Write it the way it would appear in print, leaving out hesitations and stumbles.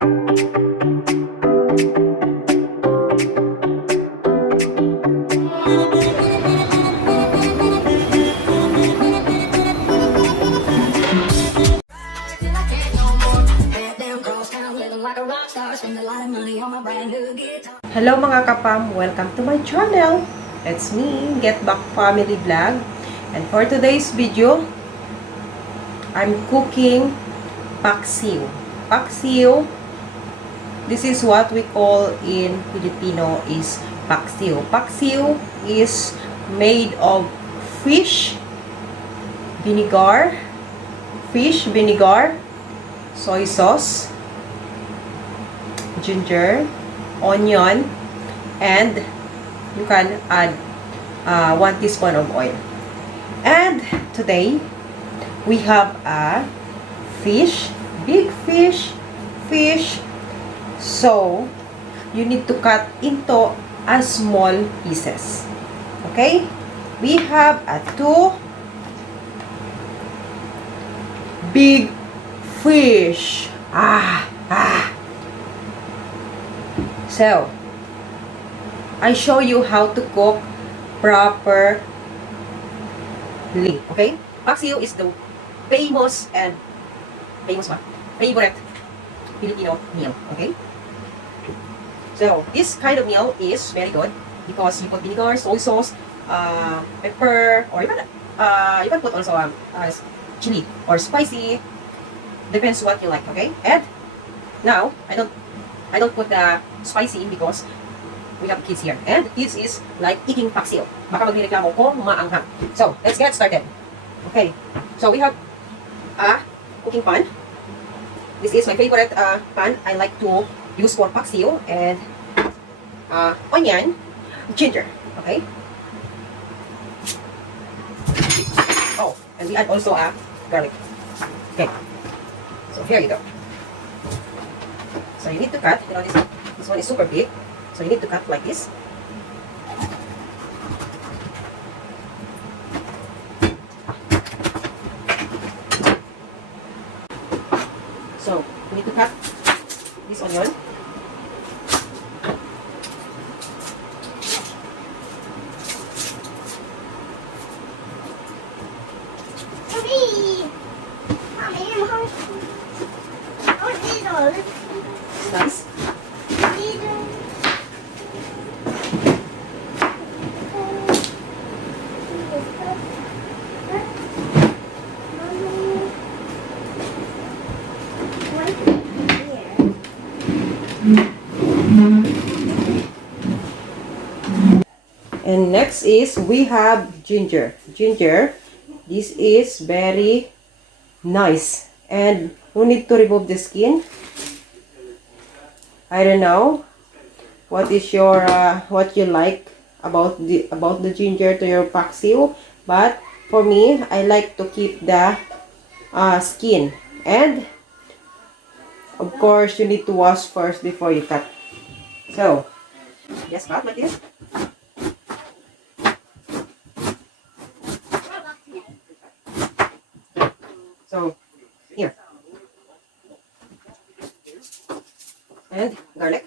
Hello mga kapam! Welcome to my channel! It's me, Get Back Family Vlog. And for today's video, I'm cooking paksiw. Paksiw, this is what we call in Filipino is paksiw. Paksiw is made of fish vinegar, soy sauce, ginger, onion, and you can add 1 teaspoon of oil. And today we have a big fish. So you need to cut into a small pieces. Okay? We have a 2 big fish. So, I show you how to cook properly. Okay? Paksiw is the favorite Filipino meal. Okay? So, this kind of meal is very good because you put vinegar, soy sauce, pepper, or you can put also chili or spicy. Depends what you like. Okay? And now I don't put the spicy because we have kids here. And kids is like eating paksiw. Baka magreklamo kung maanghang. So, let's get started. Okay. So, we have a cooking pan. This is my favorite pan. I like to use for paksiw. And onion, ginger. Okay. Oh, and we add also a garlic. Okay. So, here you go. So you need to cut, this one is super big, so you need to cut like this. So you need to cut this onion. Nice. And next is we have ginger. This is very nice. And we need to remove the skin. I don't know what is your what you like about the ginger to your paksiw, but for me, I like to keep the skin. And of course, you need to wash first before you cut. So just cut like this. So here. And garlic.